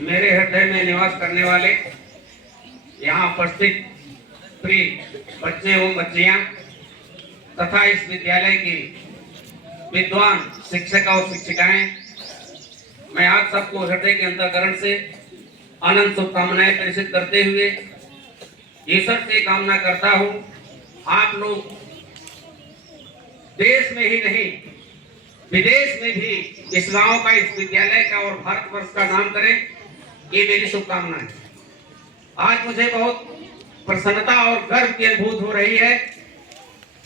मेरे हृदय में निवास करने वाले यहाँ उपस्थित प्रिय बच्चे एवं बच्चियां तथा इस विद्यालय की विद्वान शिक्षक और शिक्षिकाएं, मैं आप सबको हृदय के अंतःकरण से अनंत शुभकामनाएं प्रेषित करते हुए ईश्वर से कामना करता हूं आप लोग देश में ही नहीं विदेश में भी इस गांव का, इस विद्यालय का और भारतवर्ष का नाम करें, ये मेरी शुभकामना है। आज मुझे बहुत प्रसन्नता और गर्व की अनुभूति हो रही है।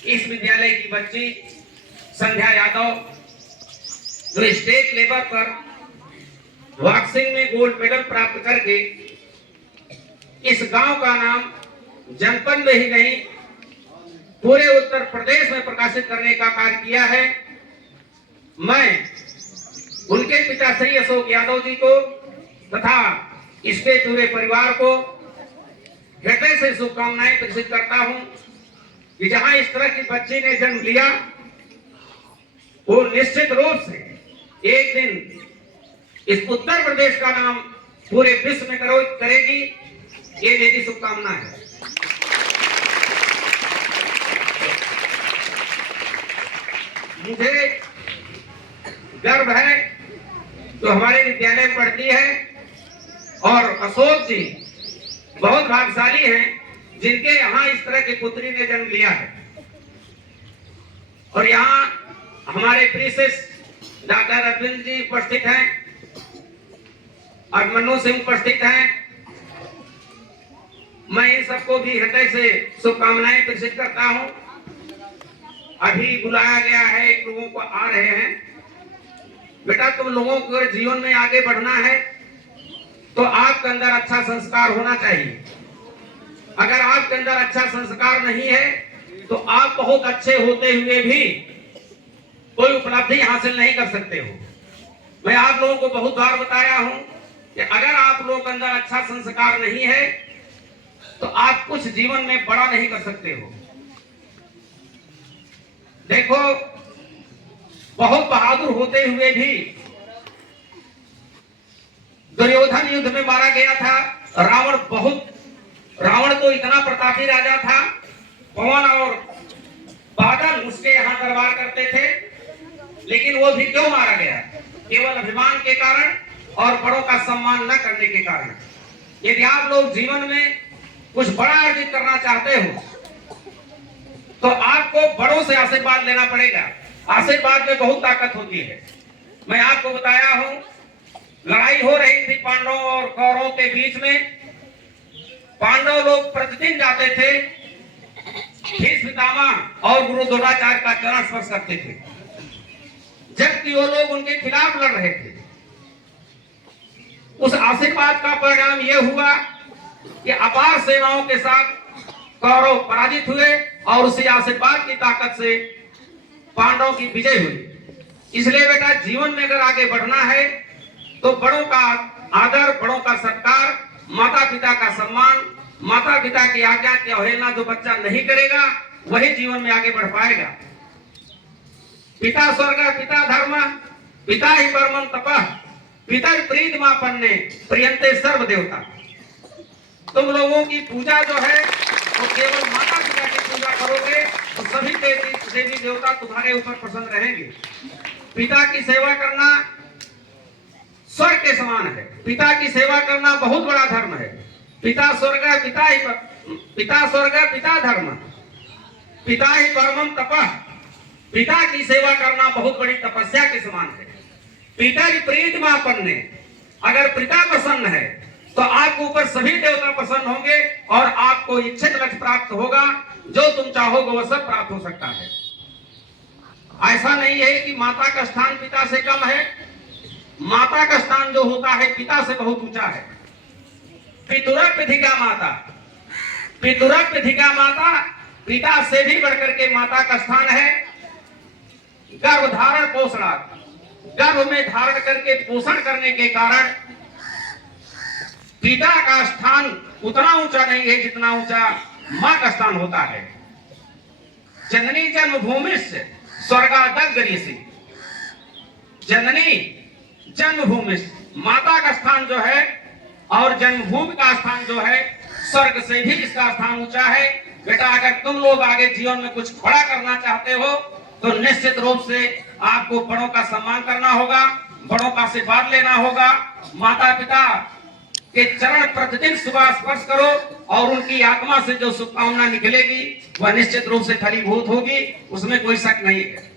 इस विद्यालय की बच्ची संध्या यादव जो स्टेट लेवल पर बॉक्सिंग में गोल्ड मेडल प्राप्त करके इस गांव का नाम जनपद में ही नहीं पूरे उत्तर प्रदेश में प्रकाशित करने का कार्य किया है। मैं उनके पिता श्री अशोक यादव जी को तथा इसके पूरे परिवार को हृदय से शुभकामनाएं प्रेषित करता हूं कि जहां इस तरह की बच्ची ने जन्म लिया वो निश्चित रूप से एक दिन इस उत्तर प्रदेश का नाम पूरे विश्व में करेगी, ये मेरी शुभकामना है। मुझे गर्व है जो हमारे विद्यालय में पढ़ती है और अशोक जी बहुत भाग्यशाली हैं जिनके यहाँ इस तरह की पुत्री ने जन्म लिया है। और यहाँ हमारे प्रिंसेस डॉक्टर अरविंद जी उपस्थित हैं, अभिमन्यु सिंह उपस्थित हैं। मैं इन सबको भी हृदय से शुभकामनाएं प्रेषित करता हूं। अभी बुलाया गया है, एक लोगों को आ रहे हैं। बेटा तुम लोगों को जीवन में आगे बढ़ना है तो आपके अंदर अच्छा संस्कार होना चाहिए। अगर आपके अंदर अच्छा संस्कार नहीं है तो आप बहुत अच्छे होते हुए भी कोई उपलब्धि हासिल नहीं कर सकते हो। मैं आप लोगों को बहुत बार बताया हूं कि अगर आप लोगों के अंदर अच्छा संस्कार नहीं है तो आप कुछ जीवन में बड़ा नहीं कर सकते हो। देखो बहुत बहादुर होते हुए भी दुर्योधन युद्ध में मारा गया था। रावण तो इतना प्रतापी राजा था, पवन और बादल उसके यहाँ दरबार करते थे, लेकिन वो भी क्यों मारा गया? केवल अभिमान के कारण और बड़ों का सम्मान न करने के कारण। यदि आप लोग जीवन में कुछ बड़ा अर्जित करना चाहते हो तो आपको बड़ों से आशीर्वाद लेना पड़ेगा। आशीर्वाद में बहुत ताकत होती है। मैं आपको बताया हूं, लड़ाई हो रही थी पांडवों और कौरवों के बीच में। पांडव लोग प्रतिदिन जाते थे, भीष्म पितामह और गुरु द्रोणाचार्य का चरण स्पर्श करते थे, जबकि वो लोग उनके खिलाफ लड़ रहे थे। उस आशीर्वाद का परिणाम यह हुआ कि अपार सेनाओं के साथ कौरव पराजित हुए और उसी आशीर्वाद की ताकत से पांडवों की विजय हुई। इसलिए बेटा जीवन में अगर आगे बढ़ना है तो बड़ों का आदर, बड़ों का सत्कार, माता पिता का सम्मान, माता पिता की आज्ञा की अवहेलना जो बच्चा नहीं करेगा वही जीवन में आगे बढ़ पाएगा। पिता स्वर्ग पिता धर्म पिता ही परमं तपः पितर प्रीतिमापन्ने प्रियंते सर्व देवता। तुम लोगों की पूजा जो है वो केवल माता पिता की पूजा करोगे तो सभी देवी देवता तुम्हारे ऊपर प्रसन्न रहेंगे। पिता की सेवा करना स्वर्ग के समान है। पिता की सेवा करना बहुत बड़ा धर्म है। पिता स्वर्ग पिता धर्म पिता ही परमं तपः। पिता की सेवा करना बहुत बड़ी तपस्या के समान है। पितर प्रीतिमापन्ने, अगर पिता प्रसन्न है तो आपके ऊपर सभी देवता प्रसन्न होंगे और आपको इच्छित लक्ष्य प्राप्त होगा। जो तुम चाहोगे वह सब प्राप्त हो सकता है। ऐसा नहीं है कि माता का स्थान पिता से कम है। माता का स्थान जो होता है पिता से बहुत ऊंचा है। पितुरप्यधिका माता, पितुरप्यधिका माता, पिता से भी बढ़कर के माता का स्थान है। गर्भ धारण पोषणा, गर्भ में धारण करके पोषण करने के कारण पिता का स्थान उतना ऊंचा नहीं है जितना ऊंचा मां का स्थान होता है। जननी जन्मभूमि से स्वर्गादग् जननी जन्मभूमि, माता का स्थान जो है और जन्मभूमि का स्थान जो है स्वर्ग से भी इसका स्थान ऊंचा है। बेटा अगर तुम लोग आगे जीवन में कुछ बड़ा करना चाहते हो तो निश्चित रूप से आपको बड़ों का सम्मान करना होगा, बड़ों का आशीर्वाद लेना होगा। माता पिता के चरण प्रतिदिन सुबह स्पर्श करो और उनकी आत्मा से जो शुभकामना निकलेगी वह निश्चित रूप से फलीभूत होगी, उसमें कोई शक नहीं है।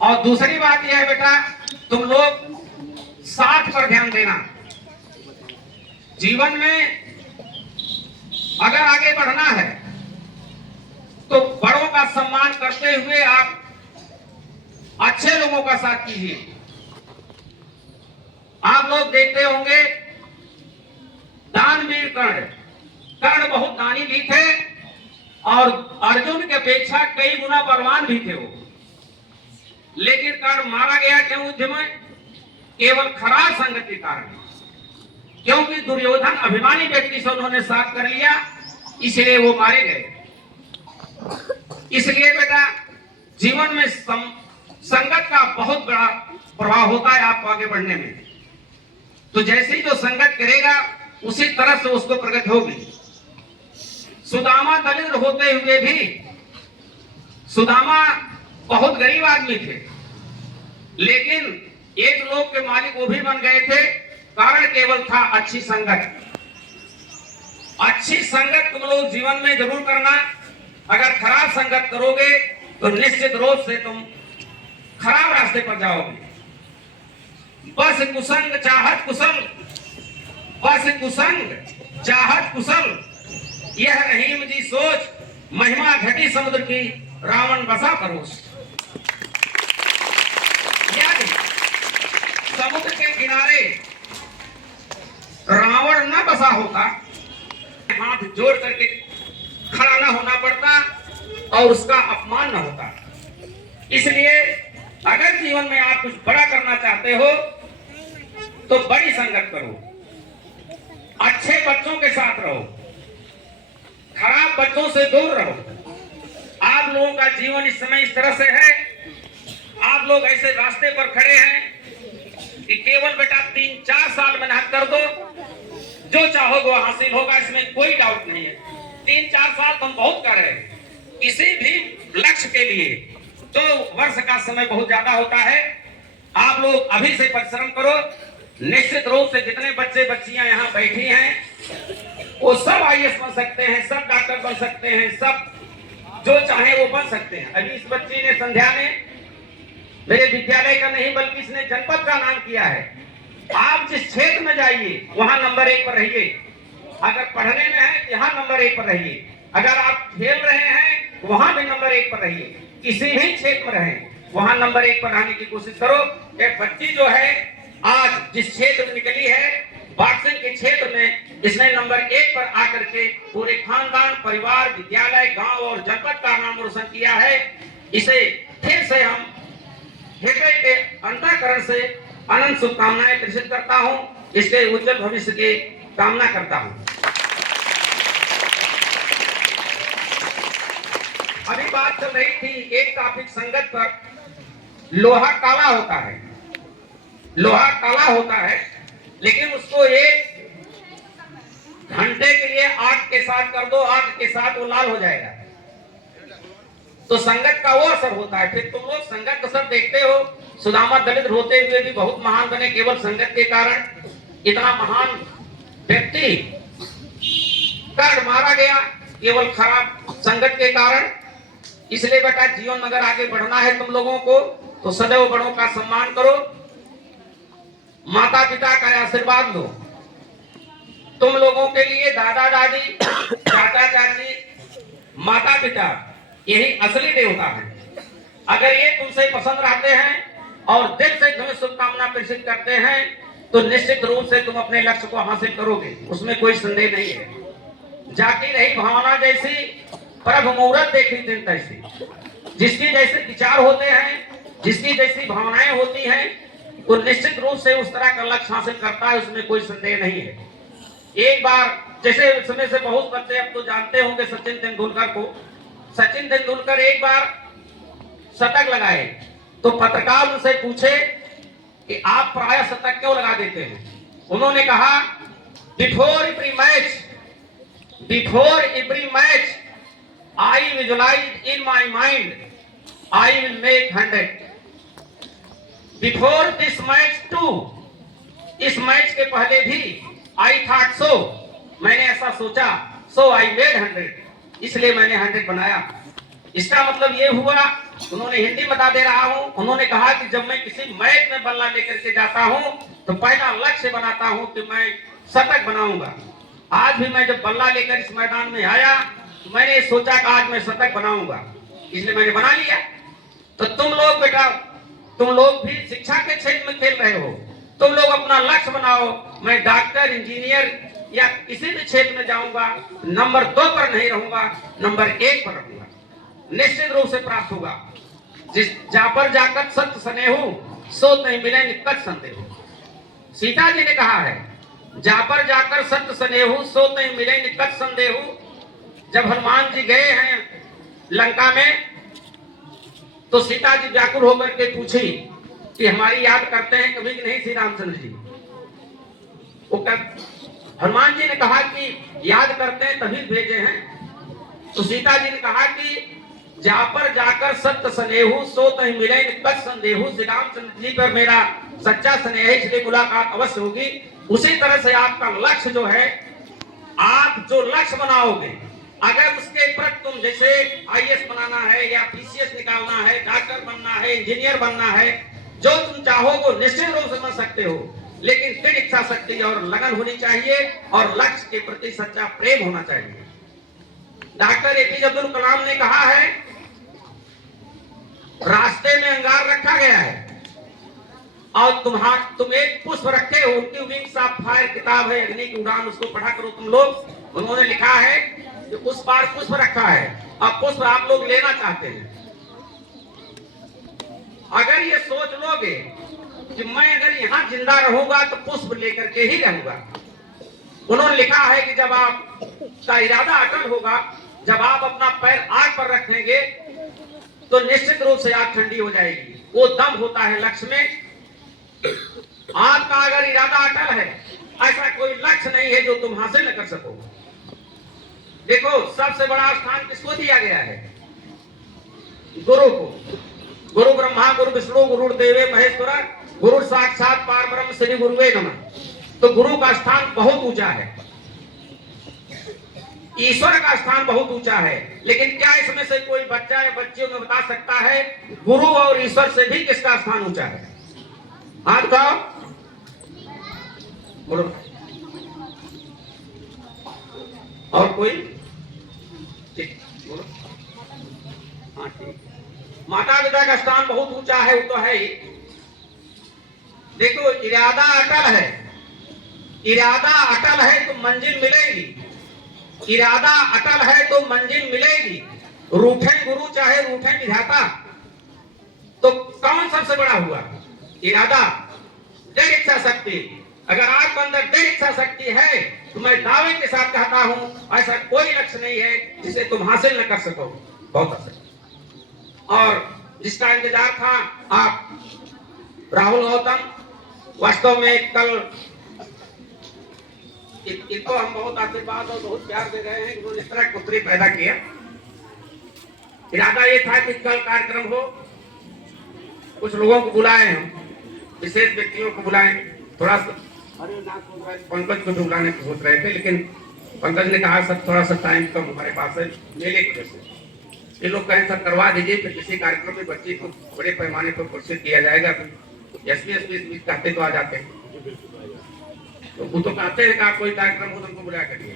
और दूसरी बात यह है बेटा, तुम लोग साथ पर ध्यान देना। जीवन में अगर आगे बढ़ना है तो बड़ों का सम्मान करते हुए आप अच्छे लोगों का साथ कीजिए। आप लोग देखते होंगे दानवीर कर्ण, कर्ण बहुत दानी भी थे और अर्जुन के अपेक्षा कई गुना बलवान भी थे वो, लेकिन कर्ण मारा गया क्यों युद्ध में? केवल खराब संगत के कारण, क्योंकि दुर्योधन अभिमानी व्यक्ति से उन्होंने साथ कर लिया, इसलिए वो मारे गए। इसलिए बेटा जीवन में संगत का बहुत बड़ा प्रभाव होता है आपको आगे बढ़ने में। तो जैसे ही जो संगत करेगा उसी तरह से उसको प्रगति होगी। सुदामा दलित होते हुए भी, सुदामा बहुत गरीब आदमी थे, लेकिन एक लोक के मालिक वो भी बन गए थे। कारण केवल था अच्छी संगत। अच्छी संगत तुम लोग जीवन में जरूर करना। अगर खराब संगत करोगे तो निश्चित रूप से तुम खराब रास्ते पर जाओगे। बस कुसंग चाहत कुशल, बस कुसंग चाहत कुशल, यह रहीम जी सोच, महिमा घटी समुद्र की, रावण बसा परोस। यानी समुद्र के किनारे रावण न बसा होता, हाथ जोड़ करके खड़ा न होना पड़ता और उसका अपमान न होता। इसलिए अगर जीवन में आप कुछ बड़ा करना चाहते हो तो बड़ी संगत करो, अच्छे बच्चों के साथ रहो, खराब बच्चों से दूर रहो। आप लोगों का जीवन इस समय इस तरह से है, आप लोग ऐसे रास्ते पर खड़े हैं कि केवल बेटा 3-4 साल मेहनत कर दो, जो चाहोगे वो हासिल होगा, इसमें कोई डाउट नहीं है। 3-4 साल तुम बहुत कर रहे हैं। किसी भी लक्ष्य के लिए तो वर्ष का समय बहुत ज्यादा होता है। आप लोग अभी से परिश्रम करो। निश्चित रूप से जितने बच्चे बच्चियां यहाँ बैठी हैं वो सब IAS बन सकते हैं, सब डॉक्टर बन सकते हैं, सब जो चाहे वो बन सकते हैं। अभी इस बच्ची ने, संध्या ने, मेरे विद्यालय का नहीं बल्कि इसने जनपद का नाम किया है। आप जिस क्षेत्र में जाइए वहां नंबर 1 पर रहिए। अगर पढ़ने में है यहाँ नंबर 1 पर रहिए, अगर आप खेल रहे हैं वहां भी नंबर 1 पर रहिए। किसी भी क्षेत्र में रहें वहां नंबर 1 पर रहने की कोशिश करो। एक बच्ची जो है आज जिस क्षेत्र में निकली है, बॉक्सिंग के क्षेत्र में, इसने नंबर 1 पर आकर के पूरे खानदान, परिवार, विद्यालय, गांव और जनपद का नाम रोशन किया है। इसे फिर से हम हृदय के अंतःकरण से अनंत शुभकामनाएं प्रेषित करता हूं, इसके उज्जवल भविष्य की कामना करता हूं। अभी बात चल रही थी एक टॉपिक संगत पर। लोहा काला होता है, लोहा काला होता है, लेकिन उसको 1 घंटे के लिए आग के साथ कर दो, आग के साथ वो लाल हो जाएगा। तो संगत का वो असर होता है। फिर तुम लोग संगत का असर देखते हो। सुदामा दलित होते हुए भी बहुत महान बने केवल संगत के कारण। इतना महान व्यक्ति कर्ण मारा गया केवल खराब संगत के कारण। इसलिए बेटा जीवन में अगर आगे बढ़ना है तुम लोगों को तो सदैव बड़ों का सम्मान करो, माता पिता का आशीर्वाद लो। तुम लोगों के लिए दादा दादी, चाचा चाची, माता पिता यही असली देवता है। अगर ये तुमसे पसंद रहते हैं और दिल से तुम्हें शुभकामना प्रेषित करते हैं तो निश्चित रूप से तुम अपने लक्ष्य को हासिल करोगे, उसमें कोई संदेह नहीं है। जाती रही भावना जैसी, प्रभु मुहूर्त देखी दिन तैसी। जिसकी जैसे विचार होते हैं, जिसकी जैसी भावनाएं होती हैं, वो निश्चित रूप से उस तरह का लक्ष्य हासिल करता है, उसमें कोई संदेह नहीं है। एक बार जैसे समय से बहुत बच्चे अब तो जानते होंगे सचिन तेंदुलकर को। सचिन तेंदुलकर एक बार शतक लगाए। तो पत्रकार उनसे पूछे कि आप प्रायः शतक क्यों लगा देते हैं? उन्होंने कहा, before every match I visualise in my mind I will make 100। Before this match too, इस मैच के पहले भी आई थॉट सो, मैंने ऐसा सोचा, सो आई मेड 100, इसलिए मैंने 100 बनाया। इसका मतलब ये हुआ, उन्होंने हिंदी बता दे रहा हूं, उन्होंने कहा कि जब मैं किसी मैच में बल्ला लेकर के जाता हूं तो पहला लक्ष्य बनाता हूं कि मैं शतक बनाऊंगा। आज भी मैं जब बल्ला लेकर इस मैदान में आया तो मैंने सोचा कि आज मैं शतक बनाऊंगा, इसलिए मैंने बना लिया। तो तुम लोग बेटा, तुम लोग भी शिक्षा के क्षेत्र में खेल रहे हो, तुम लोग अपना लक्ष्य बनाओ। मैं डॉक्टर, इंजीनियर या किसी भी क्षेत्र में जाऊंगा, नंबर 2 पर नहीं रहूंगा, नंबर 1 पर रहूंगा, निश्चित रूप से प्राप्त होगा। जिस जा पर जाकर सत्य स्नेहु, सो नहीं मिले निकट संदेहु। सीता जी ने कहा है, जा पर जाकर सत्य स्नेहु, सो नहीं मिले निकट संदेहु। जब हनुमान जी गए हैं लंका में तो सीता जी व्याकुल होकर के पूछी कि हमारी याद करते हैं कभी कि नहीं श्री रामचंद्र जी? हनुमान जी ने कहा कि याद करते हैं तभी भेजे हैं। तो सीता जी ने कहा कि जा पर जाकर सत्य स्नेहु, सो तहीं मिले निकट संदेहु। श्री रामचंद्र जी पर मेरा सच्चा स्नेह है, इसलिए मुलाकात अवश्य होगी। उसी तरह से आपका लक्ष्य जो है, आप जो लक्ष्य बनाओगे, अगर उसके प्रति तुम जैसे आईएएस बनाना है या पीसीएस निकालना है, डॉक्टर बनना है, इंजीनियर बनना है, जो तुम चाहोगे निश्चित रूप से बन सकते हो, लेकिन फिर इच्छा शक्ति और लगन होनी चाहिए और लक्ष्य के प्रति सच्चा प्रेम होना चाहिए। डॉक्टर एपीजे अब्दुल कलाम ने कहा है, रास्ते में अंगार रखा गया है और तुम एक पुष्प रखे हो, उनकी विंग्स ऑफ फायर किताब है, अग्नि की उड़ान, उसको पढ़ा करो तुम लोग। उन्होंने लिखा है कि उस पार पुष्प रखा है और पुष्प आप लोग लेना चाहते हैं। अगर ये सोच लोगे कि मैं अगर यहाँ जिंदा रहूंगा तो पुष्प लेकर के ही रहूंगा। उन्होंने लिखा है कि जब आपका इरादा अटल होगा, जब आप अपना पैर आग पर रखेंगे तो निश्चित रूप से आग ठंडी हो जाएगी। वो दम होता है लक्ष्य में। आपका अगर इरादा अटल है, ऐसा कोई लक्ष्य नहीं है जो तुम हासिल न कर सको। देखो, सबसे बड़ा स्थान किसको दिया गया है? गुरु को। गुरु ब्रह्मा गुरु विष्णु गुरु देवे महेश्वर गुरु साक्षात परब्रह्म श्री गुरुवे नमः। तो गुरु का स्थान बहुत ऊंचा है, ईश्वर का स्थान बहुत ऊंचा है। लेकिन क्या इसमें से कोई बच्चा या बच्चियों में बता सकता है गुरु और ईश्वर से भी किसका स्थान ऊंचा है? हाथ उठाओ, बोलो। और कोई? ठीक, बोलो। हाँ, ठीक। माता पिता का स्थान बहुत ऊंचा है, वो तो है ही। देखो, इरादा अटल है, इरादा अटल है तो मंजिल मिलेगी। इरादा अटल है तो मंजिल मिलेगी। रूठे गुरु चाहे रूठे विधाता, तो कौन सबसे बड़ा हुआ? इरादा, दृढ़ इच्छा शक्ति। अगर आपके अंदर दृढ़ इच्छा शक्ति है तो मैं दावे के साथ कहता हूं ऐसा कोई लक्ष्य नहीं है जिसे तुम हासिल न कर सको। बहुत अच्छा। और जिसका इंतजार था आप राहुल गौतम, वास्तव में कल इनको हम बहुत आशीर्वाद और बहुत प्यार दे रहे हैं कि उन्होंने इस तरह पुत्री पैदा किया। इरादा ये था कि कल कार्यक्रम हो, कुछ लोगों को बुलाए हम, विशेष व्यक्तियों को बुलाएं। थोड़ा सा पंकज को भी बुलाने की सोच रहे थे, लेकिन पंकज ने कहा सर थोड़ा सा टाइम कम हमारे पास है मेले की वजह से। ये लोग कहें सर करवा दीजिए, फिर किसी कार्यक्रम में बच्चे को बड़े पैमाने पर पुरस्कृत किया जाएगा। एसपी कहते तो आ जाते हैं, तो वो तो कहते हैं कि आप कोई कार्यक्रम हो तो उनको बुलाया करिए।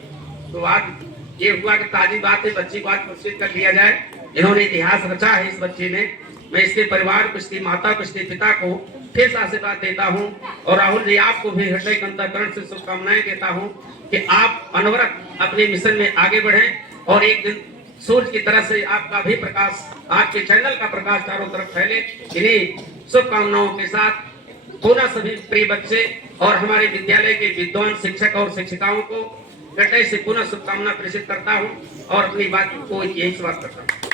तो आज ये हुआ कि ताजी बात है, बच्ची को आज पुरस्कृत कर लिया जाए। इन्होंने इतिहास रचा है इस बच्ची ने। मैं इसके परिवार को, इसकी माता को, इसके पिता को फिर से आशीर्वाद देता हूं और राहुल जी आपको भी हृदय अंतःकरण से शुभकामनाएं देता हूं कि आप अनवरत अपने मिशन में आगे बढ़ें और एक दिन सूर्य की तरह से आपका भी प्रकाश, आपके चैनल का प्रकाश चारों तरफ फैले। इन्हीं शुभकामनाओं के साथ पुनः सभी प्रिय बच्चे और हमारे विद्यालय के विद्वान शिक्षक और शिक्षिकाओं को हृदय से पुनः शुभकामना प्रेषित करता हूं और अपनी बात को यही समाप्त करता हूं।